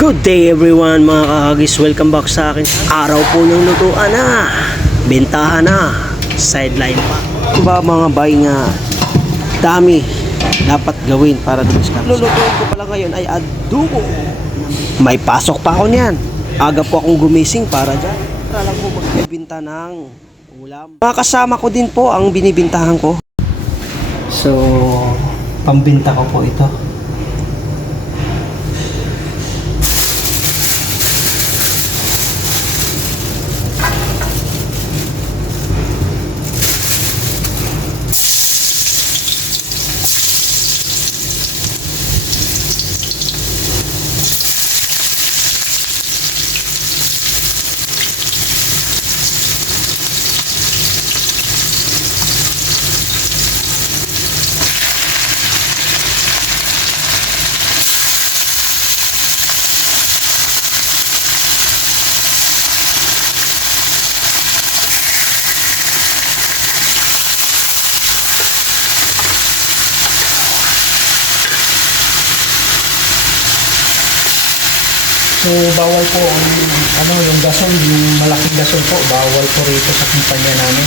Good day everyone mga kahagis, welcome back sa akin. Araw po ng lutuan na, bentahan na, sideline pa. Diba mga bay nga, dami dapat gawin para dito sa kanila. Lulutuin ko pala ngayon ay adobo. May pasok pa ako niyan. Aga po akong gumising para dyan. Para lang po magbibinta ng ulam. Mga kasama ko din po ang binibintahan ko. So, pambinta ko po ito. So, bawal po yung gasol, yung malaking gasol po, bawal po rito sa kumpanya namin.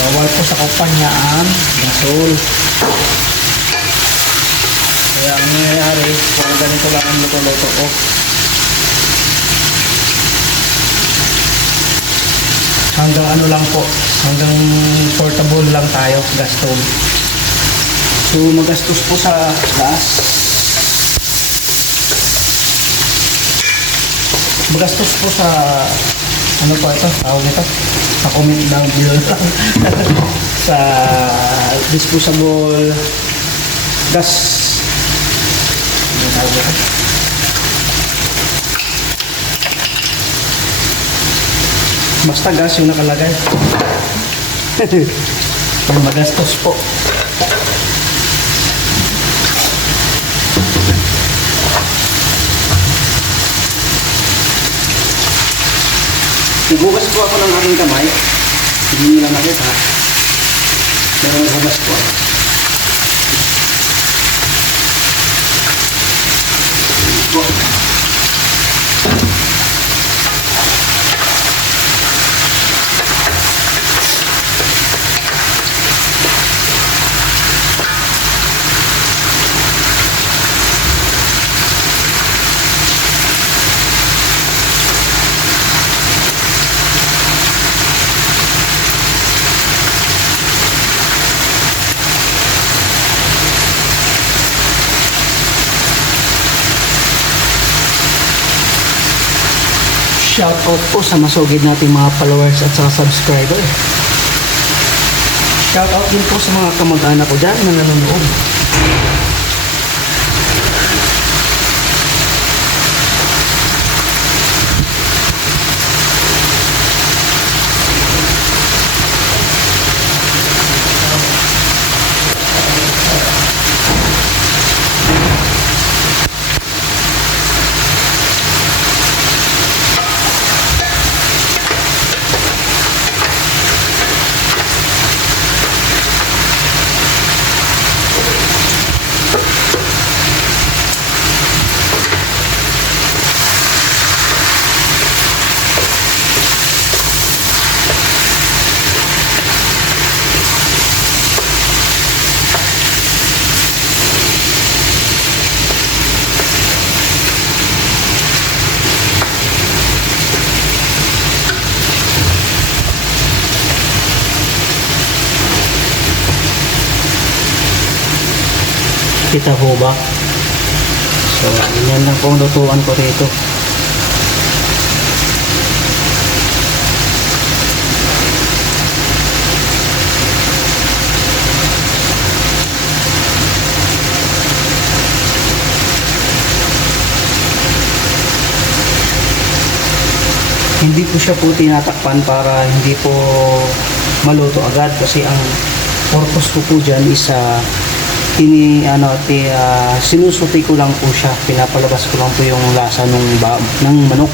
Bawal po sa kumpanya ang gasol. Kaya ang nangyayari, kung ganito lang ang luto-luto ko. Hanggang ano lang po, hanggang portable lang tayo, gas stove. So magastos po sa gas. Magastos po sa ano po ito, tawag nito, sa comment down below lang. Sa disposable gas. Ano tawag nito? Basta gas yung nakalagay. Magastos po. Nagugas po ako ng aking kamay. Hindi nila nakita. Pero nagugas po ako. Shoutout po sa masugid nating mga followers at saka subscriber. Shoutout din po sa mga kamag-anak ko dyan na nanonood. Kita ho ba? So, yan lang pong lutuan ko rito. Hindi po siya po tinatakpan para hindi po maluto agad kasi ang purpose ko po dyan is sinusuti ko lang po siya, pinapalabas ko lang po yung lasa ng manok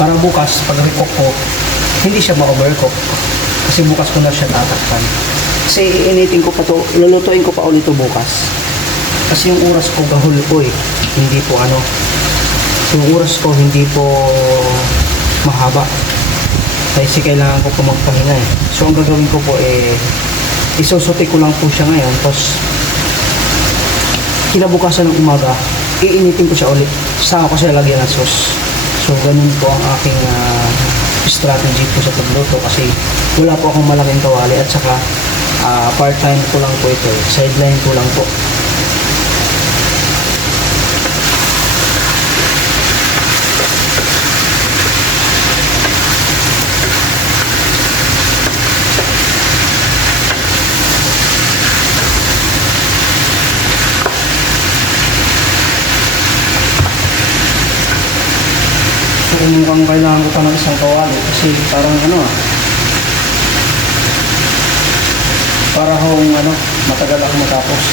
para bukas pag recook ko hindi siya ma-overcook kasi bukas ko na siya tatakpan. Kasi iinitin ko pa to, lulutuin ko pa ulit to bukas. Kasi yung oras ko gahol po eh. Hindi po ano. Yung oras ko hindi po mahaba. Kasi kailangan ko po magpahinga eh. So ang gagawin ko po eh, isusuti ko lang po siya ngayon. Tapos kinabukasan ng umaga, iinitin ko siya ulit. Saka ko siya lagyan ng sauce. So ganun po ang aking strategy po sa pagluto kasi wala po akong malaking kawali at saka part-time ko lang po ito. Sideline ko lang po. So mukhang kailangan ko pa ng isang kawali kasi parang para hong matagal ako matapos.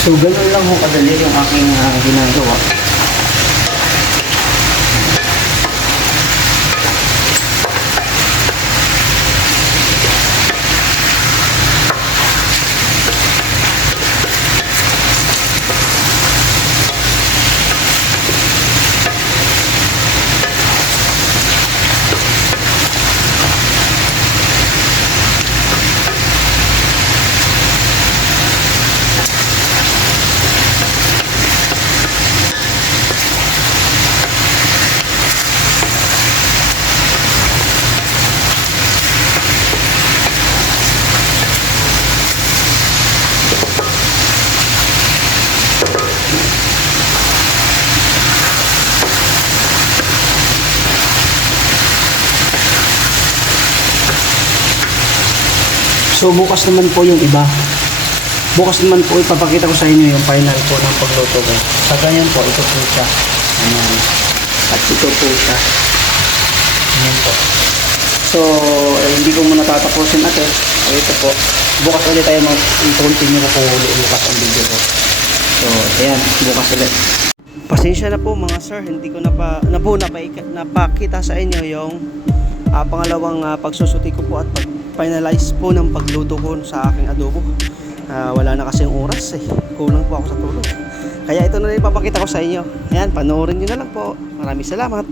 So ganun lang ho kadali yung aking ginagawa. So bukas naman po yung iba. Bukas naman po ipapakita ko sa inyo yung final po ng pagluto ko. Sa ganyan po, ito po siya. Ayan. At ito po siya. Ayan po. So, hindi ko muna tatapusin natin. Ito po. Bukas ulit tayo mag-continue ko po bukas ang video ko. So, ayan. Bukas ulit. Pasensya na po mga sir, hindi ko napakita sa inyo yung pangalawang pagsusuti ko po at pag-finalize po ng pagluto ko sa aking adobo. Wala na kasing oras eh, kulang po ako sa tulog. Kaya ito na rin papakita ko sa inyo. Ayan, panoorin nyo na lang po. Maraming salamat.